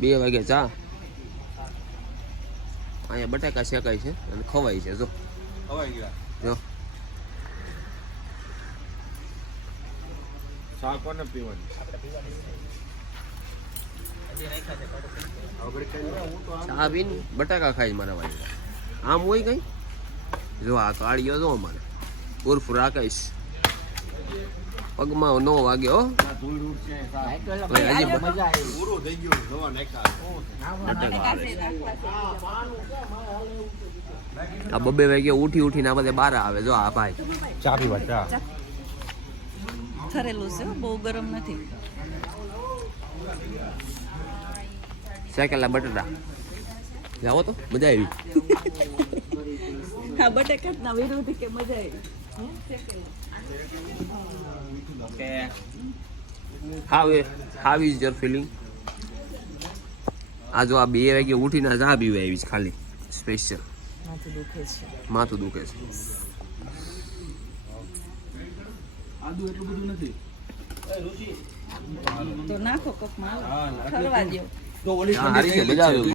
2 વાગે ચા. અહીંયા બટાકા શેકાય છે અને ખવાય છે. જો ખવાઈ ગયા. જો ચા કોને પીવાની? ચા પીને બટાકા ખાય મારા વાળી. આમ હોય કઈ? જો આ કાળીઓ જો અમારે ઉર્ફ રાકેશ પગમાં નો વાગે હો. ધૂળ ઉડશે. પૂરું થઈ ગયું. નવા નાખ્યા. આ 2 વાગે ઉઠીને આ બધે બાર આવે. જો આ ભાઈ ચા પીવા ચા. થરેલું છે બહુ ગરમ નથી. શેકેલા બટાટા લાવો તો મજા આવી. હા બટાકા ના વિરુદ્ધ કે મજા આવી. How is your feeling? આ જો આ 2 વાગે ઉઠીને ચા પીવા આવી છે ખાલી સ્પેશિયલ. માથું દુખે છે. આદુ એટલું બધું નથી. તો નાખો કપમાં ઠરવા દો. હારી છે, મજા આવી.